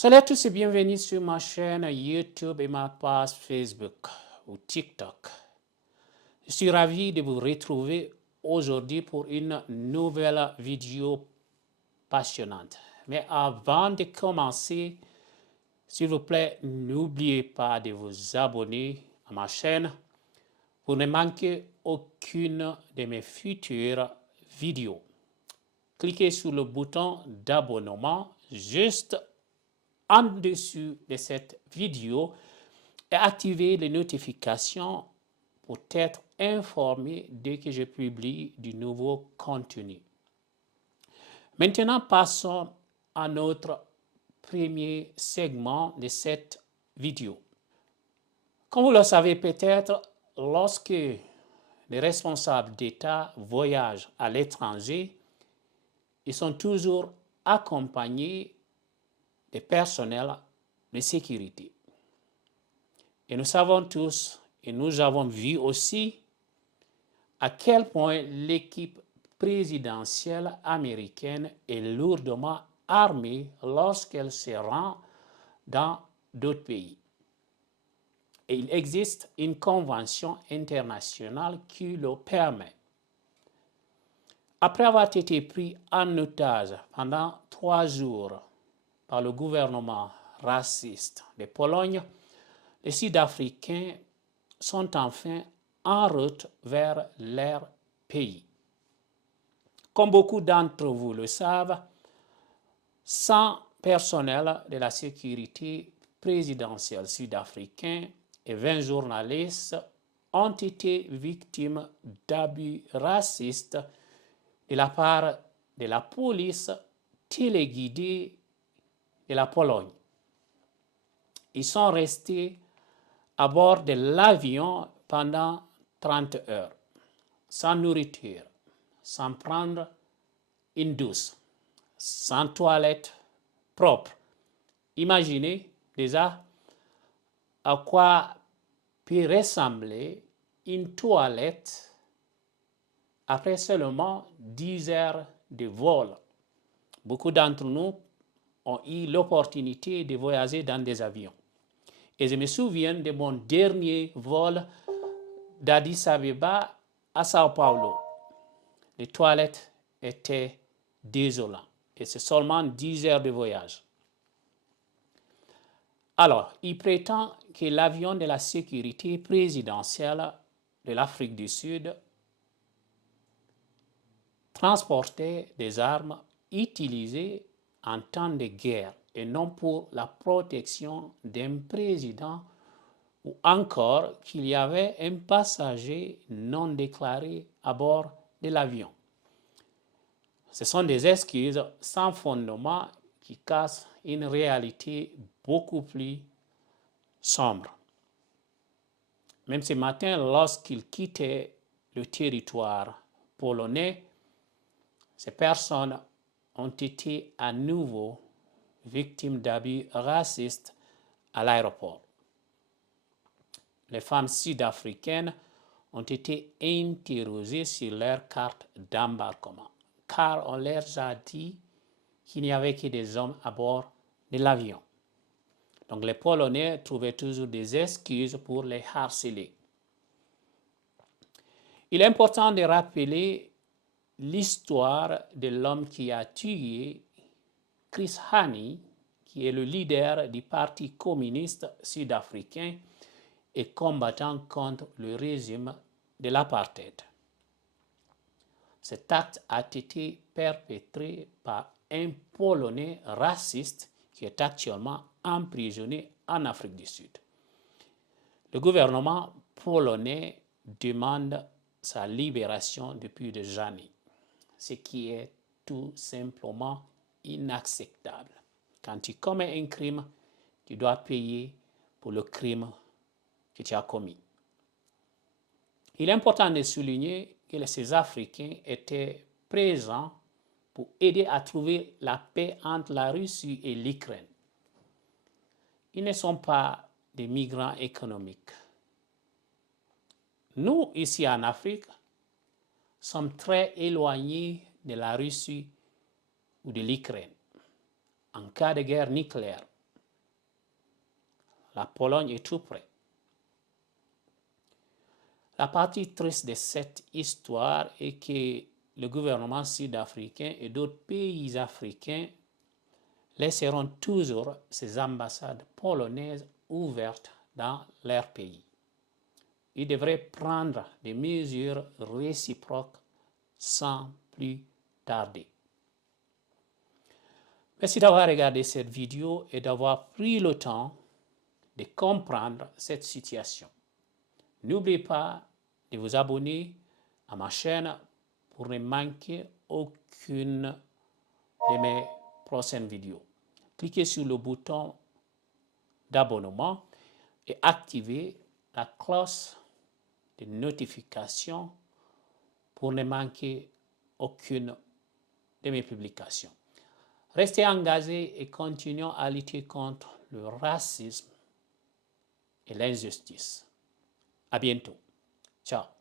Salut à tous et bienvenue sur ma chaîne YouTube et ma page Facebook ou TikTok. Je suis ravi de vous retrouver aujourd'hui pour une nouvelle vidéo passionnante. Mais avant de commencer, s'il vous plaît, n'oubliez pas de vous abonner à ma chaîne pour ne manquer aucune de mes futures vidéos. Cliquez sur le bouton d'abonnement juste en dessous de cette vidéo et activez les notifications pour être informé dès que je publie du nouveau contenu. Maintenant, passons à notre premier segment de cette vidéo. Comme vous le savez peut-être, lorsque les responsables d'État voyagent à l'étranger, ils sont toujours accompagnés des personnels de sécurité. Et nous savons tous, et nous avons vu aussi, à quel point l'équipe présidentielle américaine est lourdement armée lorsqu'elle se rend dans d'autres pays. Et il existe une convention internationale qui le permet. Après avoir été pris en otage pendant 3 jours par le gouvernement raciste de Pologne, les Sud-Africains sont enfin en route vers leur pays. Comme beaucoup d'entre vous le savent, 100 personnels de la sécurité présidentielle sud-africain et 20 journalistes ont été victimes d'abus racistes de la part de la police téléguidée de la Pologne. Ils sont restés à bord de l'avion pendant 30 heures, sans nourriture, sans prendre une douche, sans toilette propre. Imaginez déjà à quoi peut ressembler une toilette après seulement 10 heures de vol. Beaucoup d'entre nous ont eu l'opportunité de voyager dans des avions. Et je me souviens de mon dernier vol d'Addis Abeba à Sao Paulo. Les toilettes étaient désolantes. Et c'est seulement 10 heures de voyage. Alors, il prétend que l'avion de la sécurité présidentielle de l'Afrique du Sud transportait des armes utilisées en temps de guerre et non pour la protection d'un président, ou encore qu'il y avait un passager non déclaré à bord de l'avion. Ce sont des excuses sans fondement qui cachent une réalité beaucoup plus sombre. Même ce matin, lorsqu'il quittait le territoire polonais, ces personnes ont été à nouveau victimes d'abus racistes à l'aéroport. Les femmes sud-africaines ont été interrogées sur leur carte d'embarquement, car on leur a dit qu'il n'y avait que des hommes à bord de l'avion. Donc les Polonais trouvaient toujours des excuses pour les harceler. Il est important de rappeler l'histoire de l'homme qui a tué Chris Hani, qui est le leader du Parti communiste sud-africain et combattant contre le régime de l'apartheid. Cet acte a été perpétré par un Polonais raciste qui est actuellement emprisonné en Afrique du Sud. Le gouvernement polonais demande sa libération depuis des années, ce qui est tout simplement inacceptable. Quand tu commets un crime, tu dois payer pour le crime que tu as commis. Il est important de souligner que ces Africains étaient présents pour aider à trouver la paix entre la Russie et l'Ukraine. Ils ne sont pas des migrants économiques. Nous, ici en Afrique, sommes très éloignés de la Russie ou de l'Ukraine. En cas de guerre nucléaire, La Pologne est tout près. La partie triste de cette histoire est que le gouvernement sud-africain et d'autres pays africains laisseront toujours ces ambassades polonaises ouvertes dans leur pays. Ils devraient prendre des mesures réciproques sans plus tarder. Merci d'avoir regardé cette vidéo et d'avoir pris le temps de comprendre cette situation. N'oubliez pas de vous abonner à ma chaîne pour ne manquer aucune de mes prochaines vidéos. Cliquez sur le bouton d'abonnement et activez la cloche de notification pour ne manquer aucune de mes publications. Restez engagés et continuons à lutter contre le racisme et l'injustice. À bientôt. Ciao.